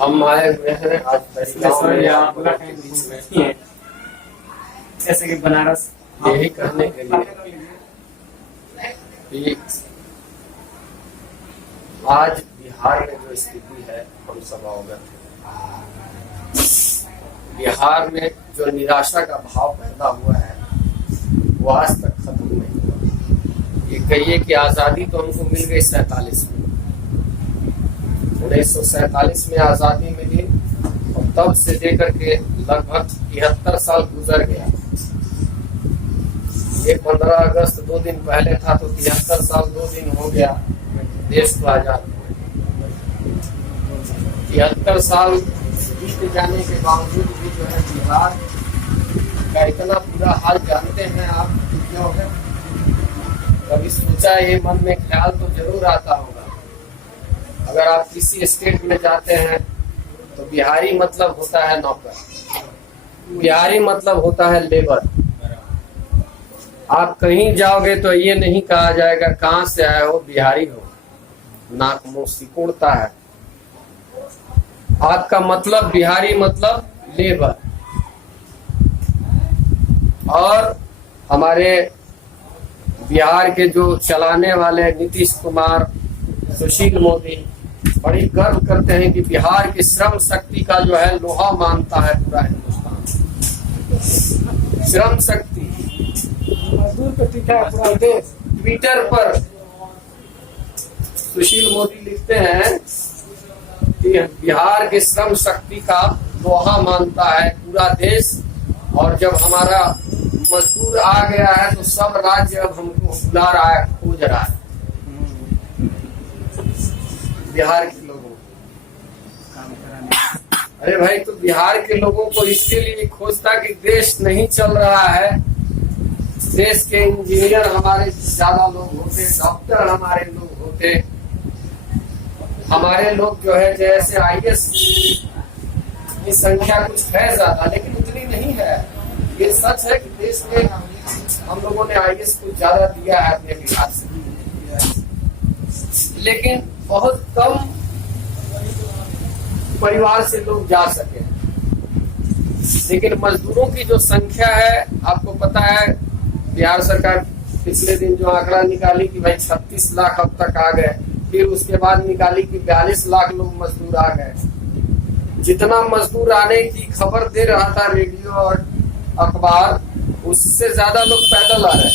हम आए हुए हैं आज जैसे कि बनारस यही कहने के लिए कि आज बिहार में जो स्थिति है हम सब अवगत हैं। बिहार में जो निराशा का भाव पैदा हुआ है वो आज तक खत्म नहीं हुआ। ये कहिए कि आजादी तो हमको मिल गई 47 में, 1947 में आजादी मिली और तब से लेकर के लगभग 73 साल गुजर गया। ये 15 अगस्त 2 दिन पहले था तो 73 साल 2 दिन हो गया देश को आजाद हुए। 73 साल बीत जाने के बावजूद भी जो है बिहार का इतना बुरा हाल जानते हैं आप क्यों है? कभी सोचा ये मन में ख्याल तो जरूर आता होगा। अगर आप किसी स्टेट में जाते हैं तो बिहारी मतलब होता है नौकर, बिहारी मतलब होता है लेबर। आप कहीं जाओगे तो ये नहीं कहा जाएगा कहाँ से आए हो, बिहारी हो। नाक मुंह सिकुड़ता है। आपका मतलब बिहारी मतलब लेबर। और हमारे बिहार के जो चलाने वाले नीतीश कुमार, सुशील मोदी बड़ी गर्व करते हैं कि बिहार की श्रम शक्ति का जो है लोहा मानता है पूरा हिंदुस्तान। श्रम शक्ति मजदूर को टिका है पूरा देश। ट्विटर पर सुशील मोदी लिखते हैं कि बिहार के श्रम शक्ति का लोहा मानता है पूरा देश, और जब हमारा मजदूर आ गया है तो सब राज्य अब हमको बुला रहा है, खोज रहा है बिहार के लोगों को। अरे भाई, तो बिहार के लोगों को इसके लिए खोजता कि देश नहीं चल रहा है, देश के इंजीनियर हमारे ज्यादा लोग होते, डॉक्टर हमारे लोग होते, हमारे लोग जो है जैसे IAS की संख्या कुछ है ज्यादा लेकिन उतनी नहीं है। ये सच है कि देश में हम लोगों ने IAS कुछ ज्यादा दिया है अपने बिहार से, लेकिन बहुत कम परिवार से लोग जा सके। लेकिन मजदूरों की जो संख्या है, आपको पता है बिहार सरकार पिछले दिन जो आंकड़ा निकाली कि भाई 36 लाख अब तक आ गए, फिर उसके बाद निकाली कि 42 लाख लोग मजदूर आ गए। जितना मजदूर आने की खबर दे रहा था रेडियो और अखबार, उससे ज्यादा लोग पैदल आ रहे,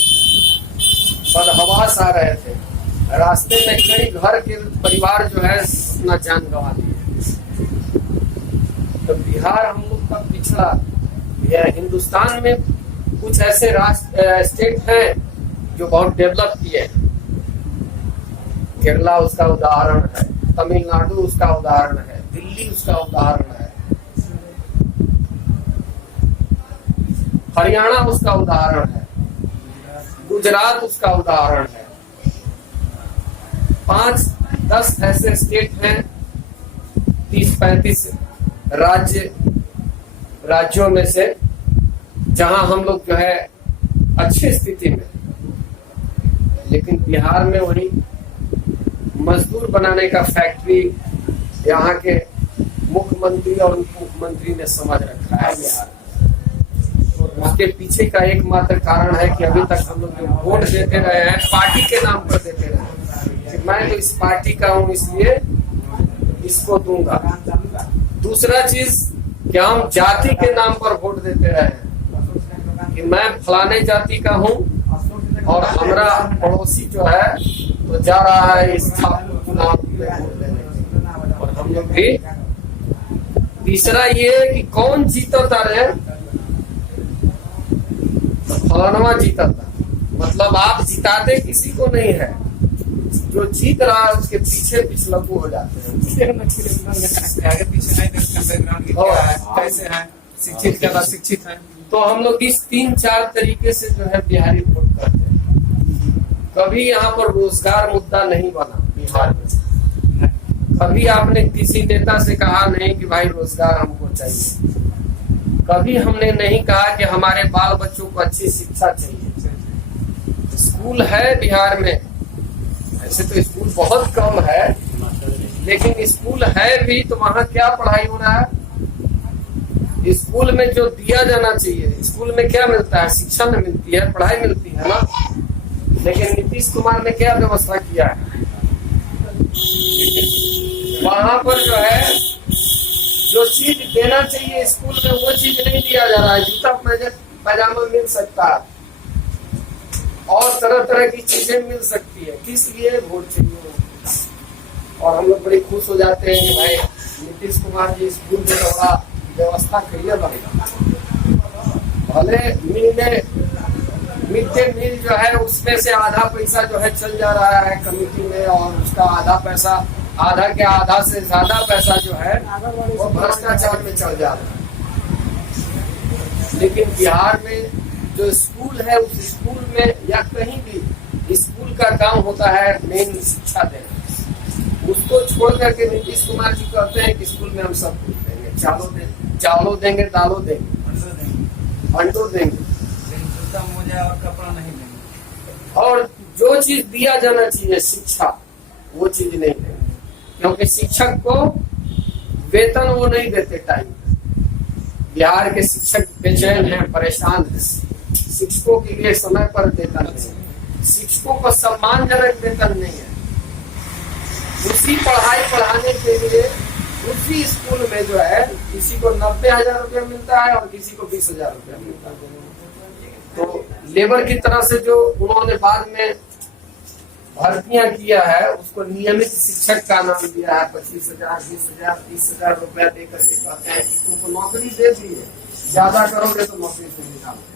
बदहवास आ रहे थे। रास्ते में कई घर के परिवार जो है अपना जान गंवा दिए। तो बिहार हम लोग का पिछड़ा है। हिंदुस्तान में कुछ ऐसे स्टेट हैं जो बहुत डेवलप किए हैं। केरला उसका उदाहरण है, तमिलनाडु उसका उदाहरण है, दिल्ली उसका उदाहरण है, हरियाणा उसका उदाहरण है, गुजरात उसका उदाहरण है। 5-10 ऐसे स्टेट हैं, 30-35 राज्यों में से, जहां हम लोग जो है अच्छी स्थिति में। लेकिन बिहार में वही मजदूर बनाने का फैक्ट्री यहाँ के मुख्यमंत्री और उप मुख्यमंत्री ने समझ रखा है बिहार। उसके पीछे का एकमात्र कारण है कि अभी तक हम लोग जो वोट देते रहे हैं पार्टी के नाम पर देते रहे हैं। मैं तो इस पार्टी का हूँ इसलिए इसको दूंगा। दूसरा चीज कि हम जाति के नाम पर वोट देते रहे हैं कि मैं फलाने जाति का हूँ और हमारा पड़ोसी जो है तो जा रहा है इस चुनाव में वोट देने, और हम लोग भी। तीसरा ये कि कौन जीता रहे, फलाना जीता था, मतलब आप जिताते किसी को नहीं है, जो जीत रहा है उसके पीछे पिछलकू हो जाते हैं। आगे पीछे नहीं देखते बैकग्राउंड कैसे हैं, शिक्षित क्या शिक्षित है। तो हम लोग इस 3-4 तरीके से जो है बिहारी वोट करते हैं। कभी यहाँ पर रोजगार मुद्दा नहीं बना बिहार में। कभी आपने किसी नेता से कहा नहीं कि भाई रोजगार हमको चाहिए। कभी हमने नहीं कहा कि हमारे बाल बच्चों को अच्छी शिक्षा चाहिए। स्कूल है बिहार में, ऐसे तो स्कूल बहुत कम है लेकिन स्कूल है भी तो वहां क्या पढ़ाई हो रहा है? स्कूल में जो दिया जाना चाहिए, स्कूल में क्या मिलता है? शिक्षा में मिलती है, पढ़ाई मिलती है ना। लेकिन नीतीश कुमार ने क्या व्यवस्था किया है? वहां पर जो है जो चीज देना चाहिए स्कूल में वो चीज नहीं दिया जा रहा है। जूता पैजामा मिल सकता है और तरह तरह की चीजें मिल सकती है। किस लिए? वोट चाहिए। और हम लोग बड़े खुश हो जाते हैं कि भाई नीतीश कुमार जी स्कूल में थोड़ा व्यवस्था करिए बनेगा। भले मिड डे मील जो है उसमें से आधा पैसा जो है चल जा रहा है कमेटी में, और उसका आधा पैसा, आधा के आधा से ज्यादा पैसा जो है वो भ्रष्टाचार में चल जा रहा है। लेकिन बिहार में जो स्कूल है उस स्कूल में या कहीं भी स्कूल का काम होता है मेन शिक्षा देना। उसको छोड़ करके नीतीश कुमार जी कहते हैं कि स्कूल में हम सब कुछ देंगे, चावलों देंगे, दालों देंगे, अंडों देंगे, मुझे और कपड़ा नहीं देंगे। और जो चीज दिया जाना चाहिए शिक्षा, वो चीज नहीं देंगे। क्योंकि शिक्षक को वेतन वो नहीं देते टाइम पे। बिहार के शिक्षक बेचैन हैं, परेशान हैं। शिक्षकों के लिए समय पर वेतन नहीं, शिक्षकों को सम्मानजनक वेतन नहीं है। उसी पढ़ाई पढ़ाने के लिए उसी स्कूल में जो है किसी को 90,000 रुपया मिलता है और किसी को 20,000 रुपया मिलता है। तो लेबर की तरह से जो उन्होंने बाद में भर्तियां किया है उसको नियमित शिक्षक का नाम दिया है। 25,000, 20,000, 30,000 रुपया दे करके कहते हैं कि तुमको नौकरी दे दी है, ज्यादा करोगे तो नौकरी से निकालोगे।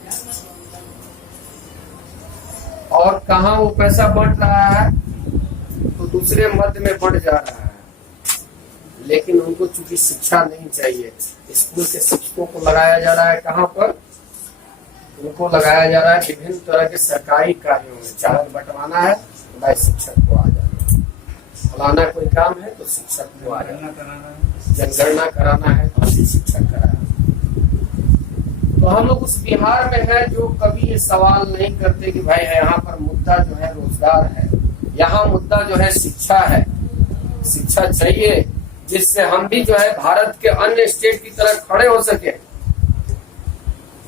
और कहाँ वो पैसा बढ़ रहा है? तो दूसरे मध्य में बढ़ जा रहा है। लेकिन उनको चूंकि शिक्षा नहीं चाहिए, स्कूल के शिक्षकों को लगाया जा रहा है कहाँ पर? उनको लगाया जा रहा है विभिन्न तरह के सरकारी कार्यों में। चावल बंटवाना है तो भाई शिक्षक को आ जाना, फलाना कोई काम है तो शिक्षक को आ जाना, जनगणना कराना है तो शिक्षक कराना। तो हम लोग उस बिहार में है जो कभी ये सवाल नहीं करते कि भाई यहाँ पर मुद्दा जो है रोजगार है, यहाँ मुद्दा जो है शिक्षा है। शिक्षा चाहिए जिससे हम भी जो है भारत के अन्य स्टेट की तरह खड़े हो सके,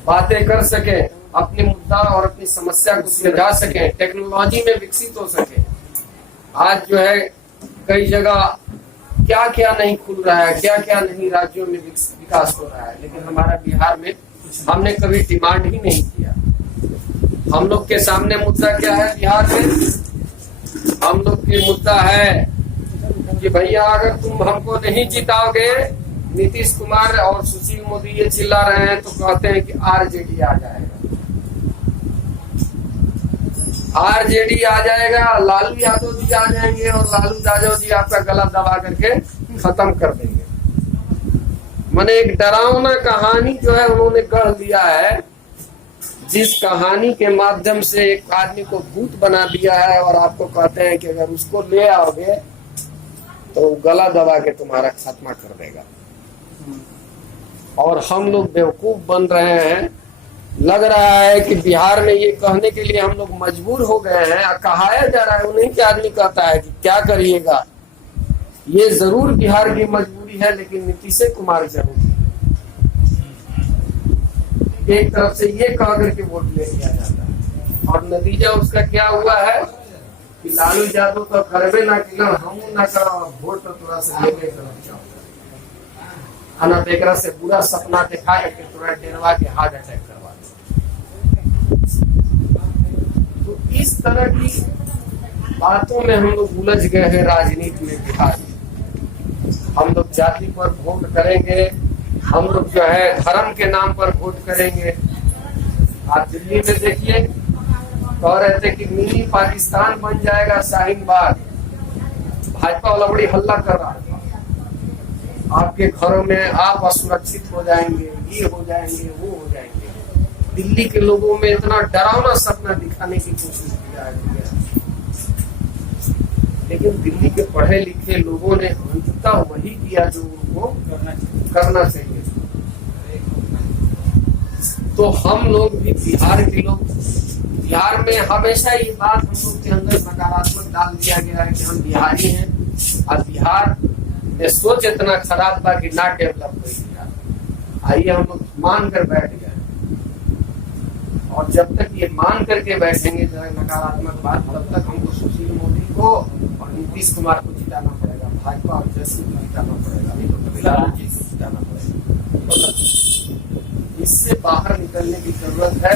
बातें कर सके, अपनी मुद्दा और अपनी समस्या को सुलझा सके, टेक्नोलॉजी में विकसित हो सके। आज जो है कई जगह क्या क्या नहीं खुल रहा है, क्या क्या नहीं राज्यों में विकास हो रहा है, लेकिन हमारा बिहार में हमने कभी डिमांड ही नहीं किया। हम लोग के सामने मुद्दा क्या है बिहार में? हम लोग के मुद्दा है कि भैया अगर तुम हमको नहीं जिताओगे, नीतीश कुमार और सुशील मोदी ये चिल्ला रहे हैं तो कहते हैं कि आरजेडी आ जाएगा, आरजेडी आ जाएगा, लालू यादव जी आ जाएंगे और लालू यादव जी आपका गला दबा करके खत्म कर देंगे। मैंने एक डरावना कहानी जो है उन्होंने गढ़ दिया है, जिस कहानी के माध्यम से एक आदमी को भूत बना दिया है और आपको कहते हैं कि अगर उसको ले आओगे तो गला दबा के तुम्हारा खात्मा कर देगा। और हम लोग बेवकूफ बन रहे हैं। लग रहा है कि बिहार में ये कहने के लिए हम लोग मजबूर हो गए हैं, कहाया जा रहा है। उन्हीं के आदमी कहता है कि क्या करिएगा, ये जरूर बिहार की मजबूरी है, लेकिन नीतीश कुमार जरूर एक तरफ से ये कह करके वोट ले लिया जाता है। और नतीजा उसका क्या हुआ है कि लालू यादव तो करबे ना कि हम ना करो, वोट तो थोड़ा सा लेके तरफ जाओ, आना तेकरा से पूरा सपना दिखा के थोड़ा डेरवा के हार्ट अटैक करवा दो। तो इस तरह की बातों में हम लोग उलझ गए हैं राजनीति में बिहार में। हम लोग जाति पर वोट करेंगे, हम लोग जो है धर्म के नाम पर वोट करेंगे। आप दिल्ली में देखिए, कह रहे थे कि मिनी पाकिस्तान बन जाएगा शाहीन बाग। भाजपा वाला बड़ी हल्ला कर रहा था, आपके घरों में आप असुरक्षित हो जाएंगे, ये हो जाएंगे, वो हो जाएंगे। दिल्ली के लोगों में इतना डरावना सपना दिखाने की कोशिश किया है, लेकिन दिल्ली के पढ़े लिखे लोगों ने अंततः वही किया जो उनको करना चाहिए। तो हम लोग भी बिहार के लोग, बिहार में हमेशा ये बात हम लोग के अंदर नकारात्मक डाल दिया गया है कि हम बिहारी हैं और बिहार ये सोच इतना खराब था कि ना डेवलप हो गया। आइए हम लोग मान कर बैठ गए, और जब तक ये मान करके बैठेंगे नकारात्मक बात, तब तक हमको सुशील मोदी को और नीतीश कुमार को जिताना पड़ेगा, भाजपा और जैसी को जिताना पड़ेगा, नहीं तो लालू जी को जिताना पड़ेगा। इससे बाहर निकलने की जरूरत है।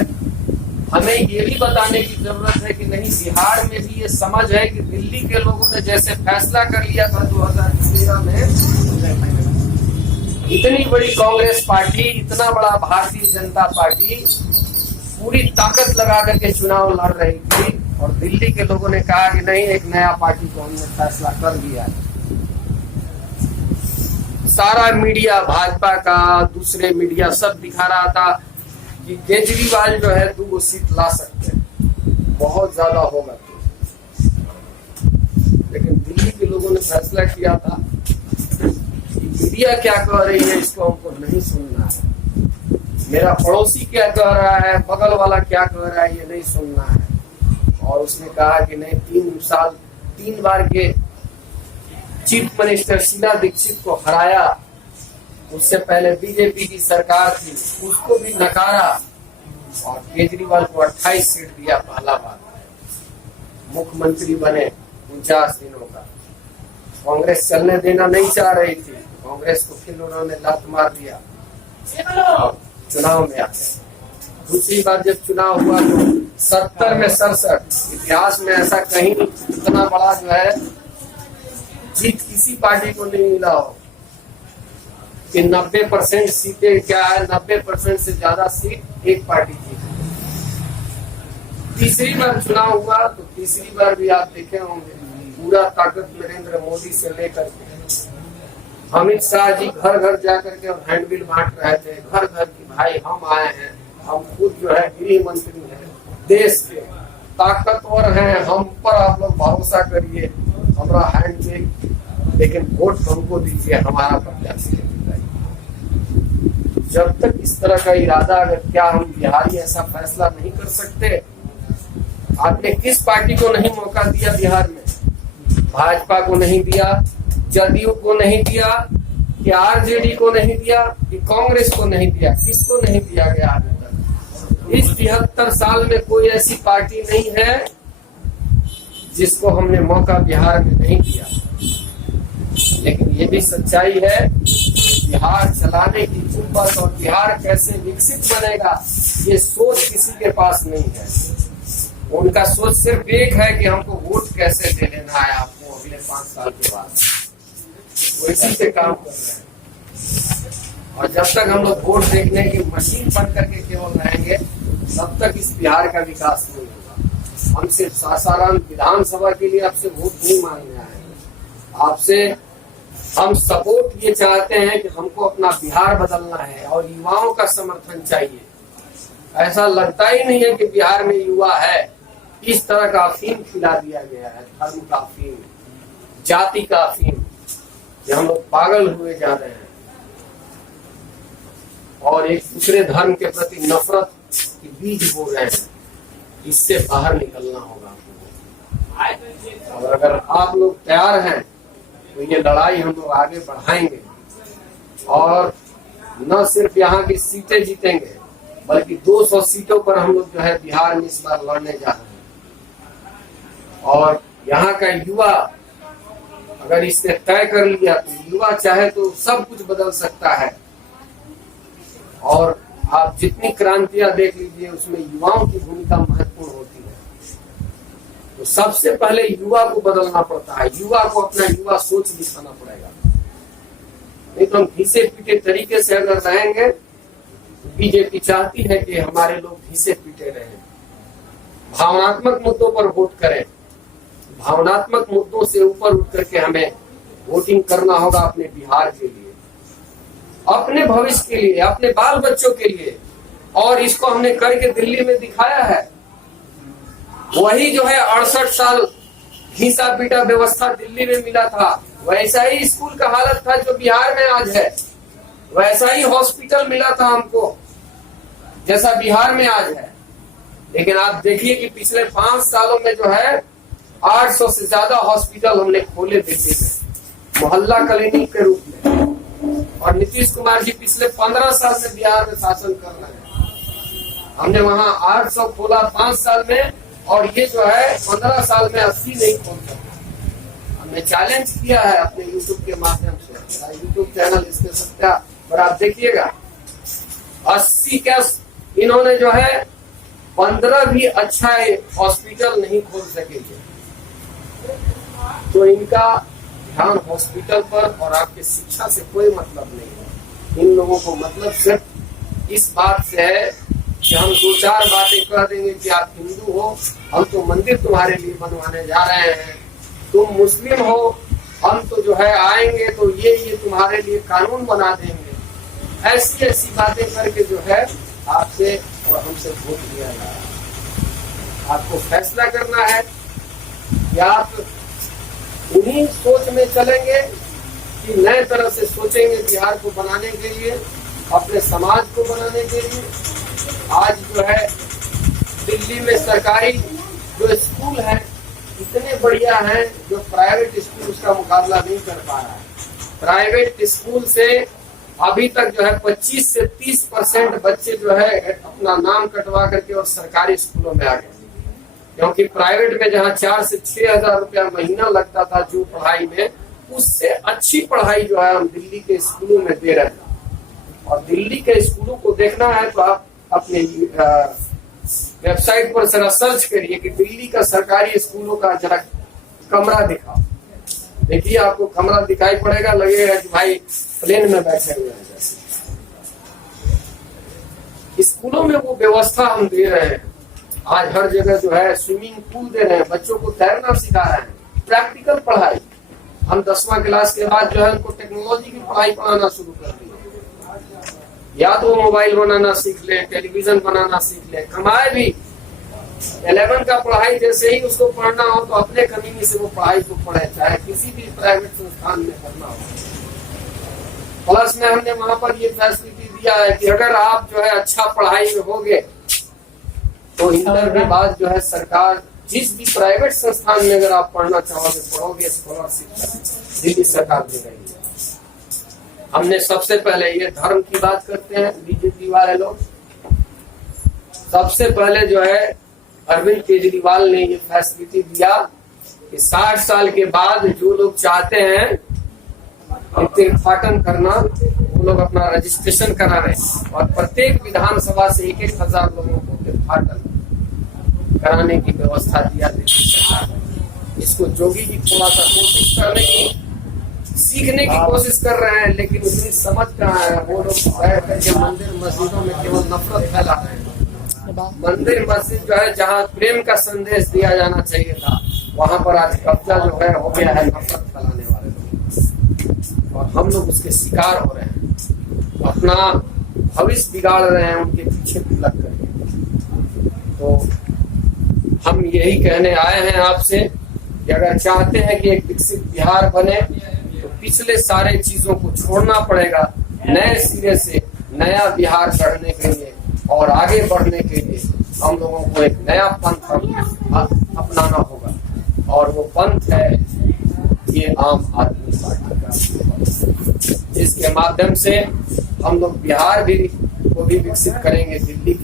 हमें ये भी बताने की जरूरत है कि नहीं, बिहार में भी ये समझ है कि दिल्ली के लोगों ने जैसे फैसला कर लिया था 2013 में, इतनी बड़ी कांग्रेस पार्टी, इतना बड़ा भारतीय जनता पार्टी पूरी ताकत लगा करके चुनाव लड़ रही थी, और दिल्ली के लोगों ने कहा कि नहीं, एक नया पार्टी को हमने फैसला कर लिया है। सारा मीडिया, भाजपा का, दूसरे मीडिया सब दिखा रहा था कि केजरीवाल जो है 2 सीट ला सकते हैं, बहुत ज्यादा होगा तो। लेकिन दिल्ली के लोगों ने फैसला किया था कि मीडिया क्या कह रही है इसको हमको नहीं सुनना है, मेरा पड़ोसी क्या कह रहा है, बगल वाला क्या कह रहा है, ये नहीं सुनना है। और उसने कहा कि नहीं, 3 बार के चीफ मिनिस्टर शीला दीक्षित को हराया, उससे पहले बीजेपी की सरकार थी, उसको भी नकारा, और केजरीवाल को 28 सीट दिया, पहला बार मुख्यमंत्री बने 49 दिनों का। कांग्रेस चलने देना नहीं चाह रही थी, कांग्रेस को फिर उन्होंने लात मार दिया और चुनाव में आ गए। दूसरी बार जब चुनाव हुआ तो 70 में 67, इतिहास में ऐसा कहीं इतना बड़ा जो है जीत किसी पार्टी को नहीं मिला हो कि 90% सीटें, क्या है 90% से ज्यादा सीट एक पार्टी जीती। तीसरी बार चुनाव हुआ तो तीसरी बार भी आप देखे होंगे, पूरा ताकत नरेंद्र मोदी से लेकर के अमित शाह जी घर घर जाकर के हैंडबिल बांट रहे थे, घर घर की, भाई हम आए हैं, हम खुद जो है गृह मंत्री हैं, देश के ताकतवर हैं, हम पर आप लोग भरोसा करिए, हमारा हैंडबिल, लेकिन वोट हमको दीजिए, हमारा प्रत्याशी। जब तक इस तरह का इरादा, अगर क्या हम बिहारी ऐसा फैसला नहीं कर सकते? आपने किस पार्टी को नहीं मौका दिया बिहार में? भाजपा को नहीं दिया, जदयू को नहीं दिया, कि आरजेडी को नहीं दिया, कि कांग्रेस को नहीं दिया, किसको नहीं दिया गया अभी तक? इस 73 साल में कोई ऐसी पार्टी नहीं है जिसको हमने मौका बिहार में नहीं दिया। लेकिन ये भी सच्चाई है, बिहार चलाने की जुम्मत और बिहार कैसे विकसित बनेगा, ये सोच किसी के पास नहीं है। उनका सोच सिर्फ एक है कि हमको वोट कैसे दे लेना है आपको अगले 5 साल के बाद, वो इसी से काम कर रहे हैं। और जब तक हम लोग वोट देखने की मशीन बन करके केवल रहेंगे, तब तक इस बिहार का विकास नहीं होगा। हम सिर्फ सासाराम विधानसभा के लिए आपसे वोट नहीं मांगने आए हैं, आपसे हम सपोर्ट ये चाहते हैं कि हमको अपना बिहार बदलना है और युवाओं का समर्थन चाहिए। ऐसा लगता ही नहीं है कि बिहार में युवा है। इस तरह का अफीम खिला दिया गया है, धर्म का अफीम, जाति का अफीम, ये हम लोग पागल हुए जा रहे हैं और एक दूसरे धर्म के प्रति नफरत की बीज बो रहे हैं। इससे बाहर निकलना होगा। और अगर आप लोग तैयार हैं तो ये लड़ाई हम लोग आगे बढ़ाएंगे, और न सिर्फ यहाँ की सीटें जीतेंगे, बल्कि 200 सीटों पर हम लोग जो है बिहार में इस बार लड़ने जा रहे हैं। और यहाँ का युवा अगर इसने तय कर लिया तो युवा चाहे तो सब कुछ बदल सकता है। और आप जितनी क्रांतियां देख लीजिए, उसमें युवाओं की भूमिका महत्वपूर्ण होती है। तो सबसे पहले युवा को बदलना पड़ता है, युवा को अपना युवा सोच दिखाना पड़ेगा। नहीं तो हम घिसे पीटे तरीके से अगर रहेंगे, बीजेपी चाहती है कि हमारे लोग घिसे पीटे रहें। भावनात्मक मुद्दों पर वोट करें, भावनात्मक मुद्दों से ऊपर उठ करके हमें वोटिंग करना होगा अपने बिहार के लिए, अपने भविष्य के लिए, अपने बाल बच्चों के लिए। और इसको हमने करके दिल्ली में दिखाया है। वही जो है 68 साल घिसा पीटा व्यवस्था दिल्ली में मिला था, वैसा ही स्कूल का हालत था जो बिहार में आज है, वैसा ही हॉस्पिटल मिला था हमको जैसा बिहार में आज है। लेकिन आप देखिए कि पिछले 5 सालों में जो है 800 से ज्यादा हॉस्पिटल हमने खोले दिल्ली में। मोहल्ला क्लिनिक के रूप में। और नीतीश कुमार जी पिछले 15 साल में बिहार में शासन कर रहे हैं। हमने वहां 800 खोला 5 साल में, और ये जो है 15 साल में 80 नहीं खोल सकते। हमने चैलेंज किया है अपने यूट्यूब के माध्यम से, यूट्यूब चैनल इसके सत्या पर आप देखिएगा, 80 क्या इन्होंने जो है 15 भी अच्छा हॉस्पिटल नहीं खोल सकेंगे। तो इनका ध्यान हॉस्पिटल पर और आपके शिक्षा से कोई मतलब नहीं है। इन लोगों को मतलब सिर्फ इस बात से है कि हम 2-4 बातें कह देंगे कि आप हिंदू हो, हम तो मंदिर तुम्हारे लिए बनवाने जा रहे हैं, तुम मुस्लिम हो, हम तो जो है आएंगे तो ये तुम्हारे लिए कानून बना देंगे। ऐसी ऐसी बातें करके जो है आपसे और हमसे वोट लिया जा रहा है। आपको फैसला करना है कि आप उन्हीं सोच में चलेंगे कि नए तरह से सोचेंगे बिहार को बनाने के लिए, अपने समाज को बनाने के लिए। आज जो है दिल्ली में सरकारी जो स्कूल है इतने बढ़िया हैं, जो प्राइवेट स्कूल उसका मुकाबला नहीं कर पा रहा है। प्राइवेट स्कूल से अभी तक जो है 25 से 30% बच्चे जो है अपना नाम कटवा करके और सरकारी स्कूलों में आ गए, क्योंकि प्राइवेट में जहाँ 4 से 6 हजार रुपया महीना लगता था जो पढ़ाई में, उससे अच्छी पढ़ाई जो है हम दिल्ली के स्कूलों में दे रहे हैं। और दिल्ली के स्कूलों को देखना है तो आप अपने वेबसाइट पर जरा सर्च करिए कि दिल्ली का सरकारी स्कूलों का जरा कमरा दिखाओ। देखिए आपको कमरा दिखाई पड़ेगा, लगेगा कि भाई प्लेन में बैठे हुए हैं। स्कूलों में वो व्यवस्था हम दे रहे हैं। आज हर जगह जो है स्विमिंग पूल दे रहे हैं, बच्चों को तैरना सिखा रहे हैं, प्रैक्टिकल पढ़ाई। हम 10वां क्लास के बाद जो है उनको टेक्नोलॉजी की पढ़ाई पढ़ाना शुरू कर दी। या तो वो मोबाइल बनाना सीख ले, टेलीविजन बनाना सीख ले, कमाए भी। 11 का पढ़ाई जैसे ही उसको पढ़ना हो तो अपने कमीनी से वो पढ़ाई को पढ़े, चाहे किसी भी प्राइवेट संस्थान में करना हो। प्लस में हमने वहां पर ये फैसिलिटी दिया है कि अगर आप जो है अच्छा पढ़ाई में होगे तो इंटर के बाद जो है सरकार जिस भी प्राइवेट संस्थान में अगर आप पढ़ना चाहोगे पढ़ोगे, स्कॉलरशिप दिल्ली सरकार दे रही है। हमने सबसे पहले ये धर्म की बात करते हैं बीजेपी वाले लोग, सबसे पहले जो है अरविंद केजरीवाल ने ये फैसिलिटी दिया कि 60 साल के बाद जो लोग चाहते हैं तीर्थाटन करना, वो लोग अपना रजिस्ट्रेशन करा रहे हैं। और प्रत्येक विधानसभा से 1-1 हजार लोगों को तीर्थाटन कराने की व्यवस्था दिया दिल्ली सरकार। इसको जोगी जी थोड़ा सा कोशिश करने की, सीखने की कोशिश कर रहे हैं, लेकिन उतनी समझ कहाँ है। वो लोग बैठ करके मंदिर मस्जिदों में केवल नफरत फैला रहे हैं। मंदिर मस्जिद जो है जहाँ प्रेम का संदेश दिया जाना चाहिए था, वहां पर आज कब्जा जो है हो गया है नफरत फैलाने वाले लोग, और हम लोग उसके शिकार हो रहे हैं, अपना भविष्य बिगाड़ रहे हैं उनके पीछे लग करके। तो हम यही कहने आए हैं आपसे कि अगर चाहते हैं कि एक विकसित बिहार बने तो पिछले सारे चीजों को छोड़ना पड़ेगा, नए सिरे से नया बिहार गढ़ने के लिए और आगे बढ़ने के लिए हम लोगों को एक नया पंथ अपनाना होगा। और वो पंथ है ये आम आदमी पार्टी का, जिसके माध्यम से हम लोग बिहार को भी विकसित करेंगे दिल्ली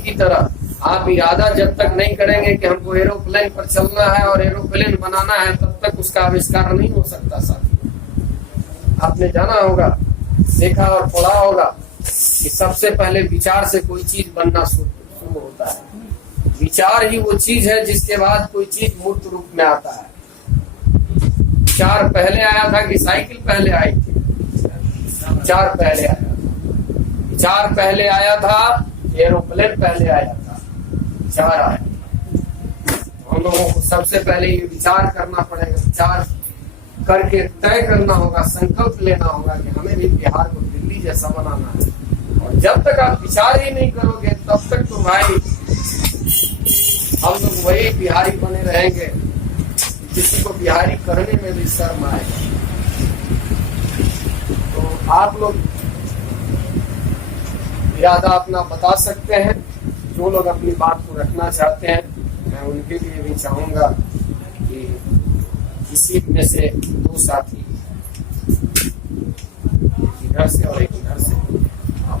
की तरह। आप इरादा जब तक नहीं करेंगे कि हमको एरोप्लेन पर चलना है और एरोप्लेन बनाना है, तब तक उसका आविष्कार नहीं हो सकता। साथी, आपने जाना होगा, देखा और पढ़ा होगा कि सबसे पहले विचार से कोई चीज बनना शुरू होता है। विचार ही वो चीज है जिसके बाद कोई चीज मूर्त रूप में आता है। विचार पहले आया था कि साइकिल पहले आई थी? विचार पहले आया, विचार पहले आया था, एरोप्लेन पहले आया था, विचार आया। हम लोगों को सबसे पहले ये विचार करना पड़ेगा, विचार करके तय करना होगा, संकल्प लेना होगा कि हमें भी बिहार को दिल्ली जैसा बनाना है। और जब तक आप विचार ही नहीं करोगे तब तक तो भाई हम लोग वही बिहारी बने रहेंगे, किसी को बिहारी करने में भी शर्म आएगा। तो आप लोग इरादा अपना बता सकते हैं, जो लोग अपनी बात को रखना चाहते हैं। मैं उनके लिए भी चाहूंगा कि इसी में से दो साथी, एक इधर से और एक इधर से,